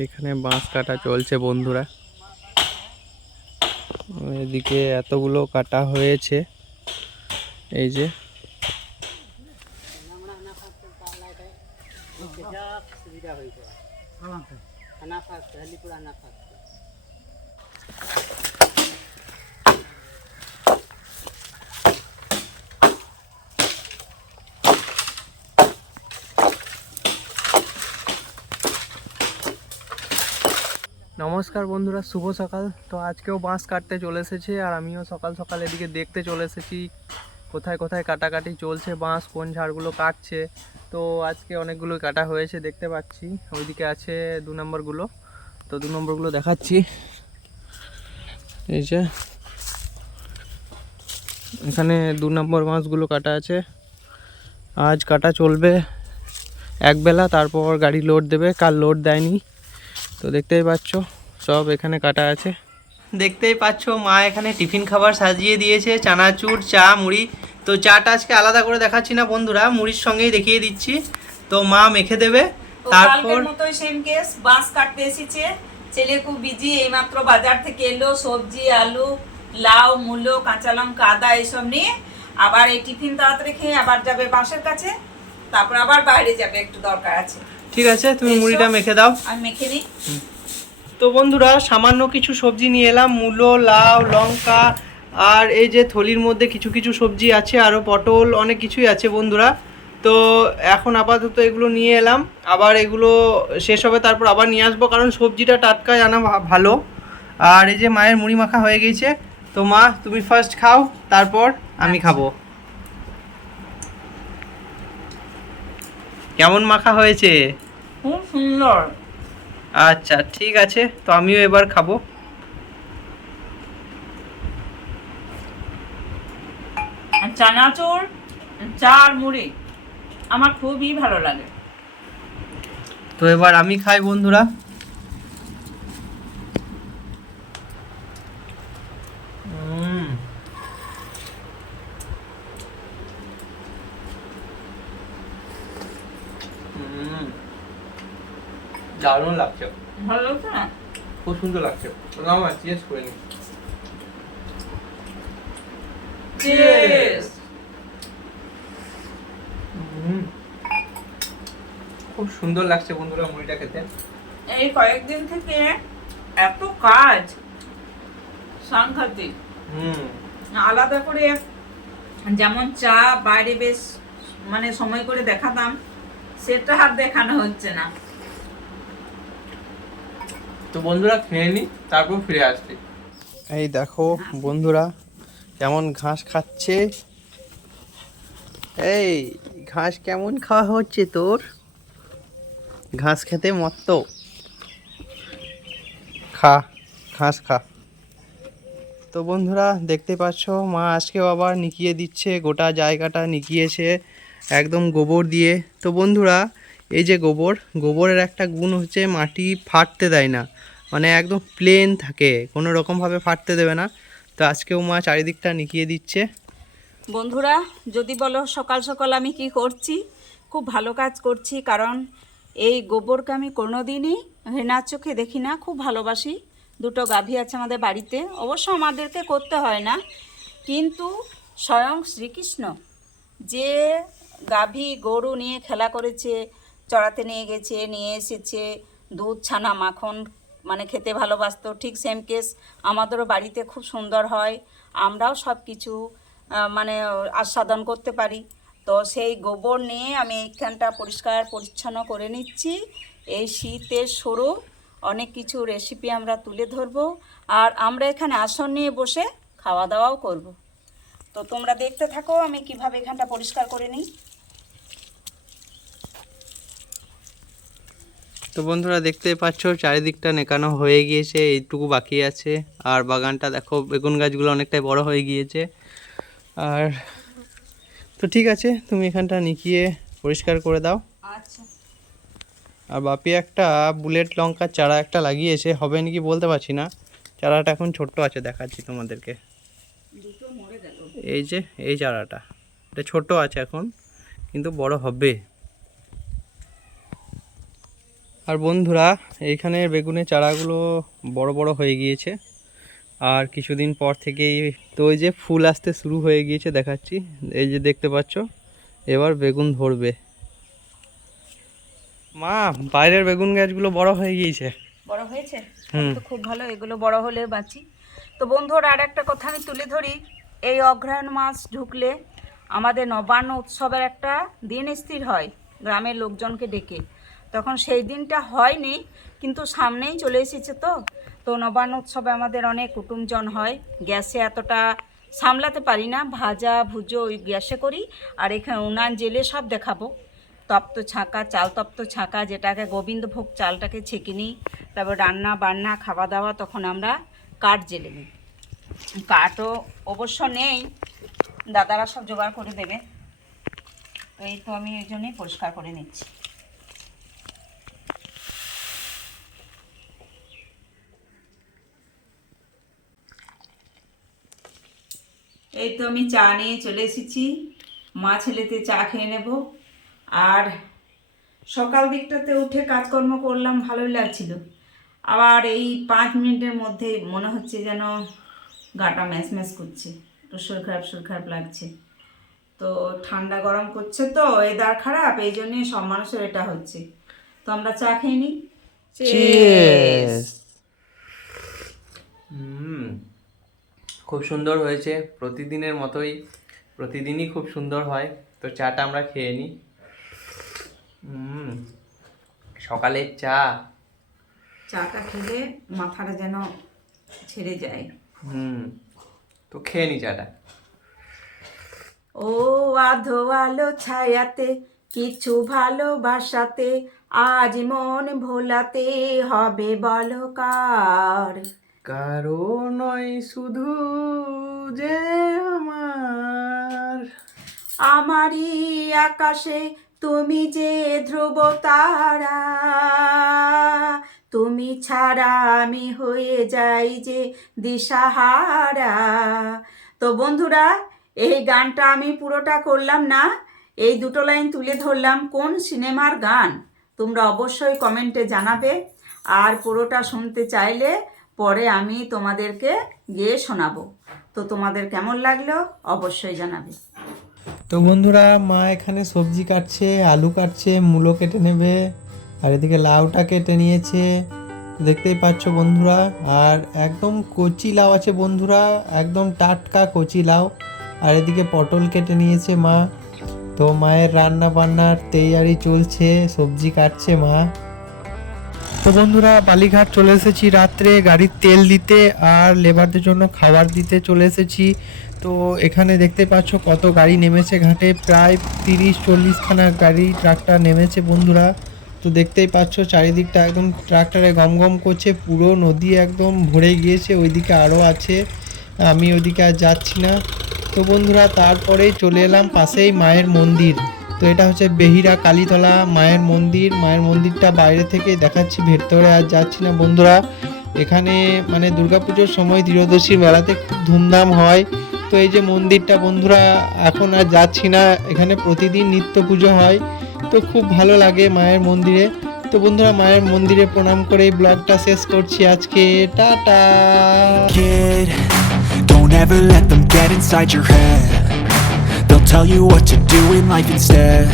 এখানে বাঁশ কাটা চলছে বন্ধুরা। এদিকে এতগুলো কাটা হয়েছে, এই যে। নমস্কার বন্ধুরা, শুভ সকাল। তো আজকেও বাঁশ কাটতে চলে এসেছে, আর আমিও সকাল সকাল এদিকে দেখতে চলে এসেছি কোথায় কোথায় কাটাকাটি চলছে, বাঁশ কোন ঝাড়গুলো কাটছে। তো আজকে অনেকগুলো কাটা হয়েছে দেখতে পাচ্ছি। ওইদিকে আছে 2 নম্বরগুলো, তো 2 নম্বরগুলো দেখাচ্ছি। এই যে এখানে 2 নম্বর বাঁশগুলো কাটা আছে। আজ কাটা চলবে একবেলা, তারপর গাড়ি লোড দেবে, কাল লোড দেয়নি। তো দেখতেই পাচ্ছ সব এখানে কাটা আছে। দেখতেই পাচ্ছ মা এখানে টিফিন খাবার সাজিয়ে দিয়েছে, চানাচুর, চা, মুড়ি। তো চাটা আজকে আলাদা করে দেখাচ্ছি না বন্ধুরা, মুড়ির সঙ্গেই দেখিয়ে দিচ্ছি। তো মা মেখে দেবে। তারপর মতোই সেম কেস, বাঁশ কাটতে এসেছে। ছেলে খুব বিজি, এইমাত্র বাজার থেকে এলো, সবজি, আলু, লাউ, মূলো, কাঁচা লঙ্কা, আদা এইসব নিয়ে আবার এই টিফিন তাড়াতাড়ি খেয়ে আবার যাবে বাঁশের কাছে, তারপর আবার বাইরে যাবে, একটু দরকার আছে। ঠিক আছে, তুমি মুড়িটা মেখে দাও, আমি মেখে দিই। তো বন্ধুরা সামান্য কিছু সবজি নিয়ে এলাম, মূলো, লাউ, লঙ্কা, আর এই যে থলির মধ্যে কিছু কিছু সবজি আছে, আরও পটল, অনেক কিছুই আছে বন্ধুরা। তো এখন আপাতত এগুলো নিয়ে এলাম, আবার এগুলো শেষ হবে তারপর আবার নিয়ে আসবো, কারণ সবজিটা টাটকায় আনা ভালো। আর এই যে মায়ের মুড়ি মাখা হয়ে গেছে। তো মা তুমি ফার্স্ট খাও, তারপর আমি খাবো। কেমন মাখা হয়েছে? খুব সুন্দর। আচ্ছা ঠিক আছে, তো আমিও এবার খাবো। চানাচুর, চা আর মুড়ি আমার খুবই ভালো লাগে। তো এবার আমি খাই বন্ধুরা। দারুণ লাগছে, ভালো লাগছে না? খুব সুন্দর লাগছে। না মা চিয়ার্স করে নি। চিয়ার্স। খুব সুন্দর লাগছে বন্ধুরা মুড়িটা খেতে। এই কয়েকদিন থেকে এত কাজ, সাংঘাতিক। আলাদা করে যেমন চা বাইরে বেশ মানে সময় করে দেখাতাম, সেটা আর দেখানো হচ্ছে না। তো বন্ধুরা খেয়ে নি, তারপর ফিরে আসছি। এই দেখো বন্ধুরা কেমন ঘাস খাচ্ছে। এই ঘাস কেমন খাওয়া হচ্ছে তোর? ঘাস খেতে মত্ত, খা ঘাস খা। তো বন্ধুরা দেখতে পাচ্ছ মা আজকেও আবার নিকিয়ে দিচ্ছে, গোটা জায়গাটা নিকিয়েছে একদম গোবর দিয়ে। তো বন্ধুরা এই যে গোবরের একটা গুণ হচ্ছে মাটি ফাটতে দেয় না, মানে একদম প্লেন থাকে, কোনো রকমভাবে ফাটতে দেবে না। তো আজকেও মা চারিদিকটা নিকিয়ে দিচ্ছে। বন্ধুরা যদি বলো সকাল সকাল আমি কি করছি, খুব ভালো কাজ করছি, কারণ এই গোবরকে আমি কোনোদিনই ঘৃণার চোখে দেখি না, খুব ভালোবাসি। দুটো গাভী আছে আমাদের বাড়িতে, অবশ্য আমাদেরকে করতে হয় না, কিন্তু স্বয়ং শ্রীকৃষ্ণ যে গাভী গরু নিয়ে খেলা করেছে, চড়াতে নিয়ে গেছে, নিয়ে এসেছে, দুধ, ছানা, মাখন মানে খেতে ভালোবাসতো, ঠিক সেম কেস আমাদেরও বাড়িতে খুব সুন্দর হয়, আমরাও সব কিছু মানে আস্বাদন করতে পারি। তো সেই গোবর নিয়ে আমি এইখানটা পরিষ্কার পরিচ্ছন্ন করে নিচ্ছি। এই শীতের শুরু, অনেক কিছু রেসিপি আমরা তুলে ধরবো, আর আমরা এখানে আসন নিয়ে বসে খাওয়া দাওয়াও করব। তো তোমরা দেখতে থাকো আমি কিভাবে এখানটা পরিষ্কার করে নিই। তো বন্ধুরা দেখতে পাচ্ছ চারিদিকটা নেকানো হয়ে গিয়েছে, এইটুকু বাকি আছে। আর বাগানটা দেখো, বেগুন গাছগুলো অনেকটাই বড় হয়ে গিয়েছে। আর তো ঠিক আছে, তুমি এখানটা নিকিয়ে পরিষ্কার করে দাও। আচ্ছা। আর বাপি একটা বুলেট লঙ্কার চারা একটা লাগিয়েছে, হবে নাকি বলতে পারছি না। চারাটা এখন ছোট্ট আছে, দেখাচ্ছি তোমাদেরকে। এই যে এই চারাটা, এটা ছোট আছে এখন, কিন্তু বড় হবে। আর বন্ধুরা এইখানে বেগুনের চারাগুলো বড় বড় হয়ে গিয়েছে, আর কিছুদিন পর থেকেই তো ওই যে ফুল আসতে শুরু হয়ে গিয়েছে, দেখাচ্ছি এই যে দেখতে পাচ্ছ, এবার বেগুন ধরবে। মা, বাইরের বেগুন গাছগুলো বড় হয়ে গিয়েছে। বড় হয়েছে তো খুব ভালো, এগুলো বড় হলে বাঁচি। তো বন্ধুরা আর একটা কথা আমি তুলে ধরি, এই অগ্রহায়ণ মাস ঢুকলে আমাদের নবান্ন উৎসবের একটা দিন স্থির হয় গ্রামের লোকজনকে ডেকে। তখন সেই দিনটা হয়নি, কিন্তু সামনেই চলে এসেছে। তো নবান্ন উৎসবে আমাদের অনেক কুটুমজন হয়, গ্যাসে এতটা সামলাতে পারি না, ভাজা ভুজো ওই গ্যাসে করি, আর এখানে উনান জেলে সব দেখাবো। তপ্ত ছাঁকা চাল, তপ্ত ছাঁকা যেটাকে গোবিন্দভোগ চালটাকে ছেঁকে নিই, তারপর রান্না বান্না খাওয়া দাওয়া, তখন আমরা কাঠ জেলে নিই। কাঠও অবশ্য নেই, দাদারা সব জোগাড় করে দেবে। তো এই তো আমি এই জন্যই পরিষ্কার করে নিচ্ছি। এই তো আমি চা নিয়ে চলে এসেছি, মা ছেলেতে চা খেয়ে নেব। আর সকাল দিকটাতে উঠে কাজকর্ম করলাম, ভালোই লাগছিল। আবার এই 5 মিনিটের মধ্যে মনে হচ্ছে যেন গাটা ম্যাচ ম্যাচ করছে, একটু শরীর খারাপ লাগছে। তো ঠান্ডা গরম করছে, তো ওয়েদার খারাপ, এই জন্যই সব মানুষের এটা হচ্ছে। তো আমরা চা খেয়ে নিই। Cheers! খুব সুন্দর হয়েছে, প্রতিদিনের মতোই, প্রতিদিনই খুব সুন্দর হয়। তো চাটা আমরা খেয়ে নিই। সকালের চাটা খেলে মাথাটা যেন ছেড়ে যায়। তো খেয়ে নি চাটা। ও আধো আলো ছায়াতে কিছু ভালোবাসাতে, আজ মন ভোলাতে হবে বলো কার। কারো নয় শুধু যে আমারই আকাশে তুমি যে ধ্রুব তারা, তুমি ছাড়া আমি হয়ে যাই যে দিশাহারা। তো বন্ধুরা, এই গানটা আমি পুরোটা করলাম না, এই দুটো লাইন তুলে ধরলাম। কোন সিনেমার গান তোমরা অবশ্যই কমেন্টে জানাবে, আর পুরোটা শুনতে চাইলে পরে আমি তোমাদেরকে গিয়ে শোনাবো। তো তোমাদের কেমন লাগলো অবশ্যই জানাবে। তো বন্ধুরা, মা এখানে সবজি কাটছে, আলু কাটছে, মূলো কেটে নেবে, আর এদিকে লাউটা কেটে নিয়েছে, দেখতেই পাচ্ছ বন্ধুরা। আর একদম কচি লাউ আছে বন্ধুরা, একদম টাটকা কচি লাউ। আর এদিকে পটল কেটে নিয়েছে মা। তো মায়ের রান্না বান্নার তৈয়ারি চলছে, সবজি কাটছে মা। তো বন্ধুরা, বালিঘাট চলে এসেছি রাত্রে গাড়ির তেল দিতে আর লেবারদের জন্য খাবার দিতে চলে এসেছি। তো এখানে দেখতে পাচ্ছ কত গাড়ি নেমেছে ঘাটে, প্রায় 30-40 খানা গাড়ি ট্রাক্টর নেমেছে বন্ধুরা। তো দেখতেই পাচ্ছ চারিদিকটা একদম ট্রাক্টরে গম করছে, পুরো নদী একদম ভরে গিয়েছে, ওইদিকে আরও আছে, আমি ওইদিকে আর যাচ্ছি না। তো বন্ধুরা, তারপরেই চলে এলাম পাশেই মায়ের মন্দির। তো এটা হচ্ছে বেহিরা কালীতলা মায়ের মন্দির। মায়ের মন্দিরটা বাইরে থেকে দেখাচ্ছি, ভেতরে আর যাচ্ছি না বন্ধুরা। এখানে মানে দুর্গাপুজোর সময় ত্রয়োদশীর মেলাতে খুব ধুমধাম হয়। তো এই যে মন্দিরটা বন্ধুরা, এখন আর যাচ্ছি না, এখানে প্রতিদিন নিত্য পুজো হয়, তো খুব ভালো লাগে মায়ের মন্দিরে। তো বন্ধুরা, মায়ের মন্দিরে প্রণাম করে এই ব্লগটা শেষ করছি আজকে, tata. Kid, don't ever let them get inside your head. They'll tell you what to do in life instead.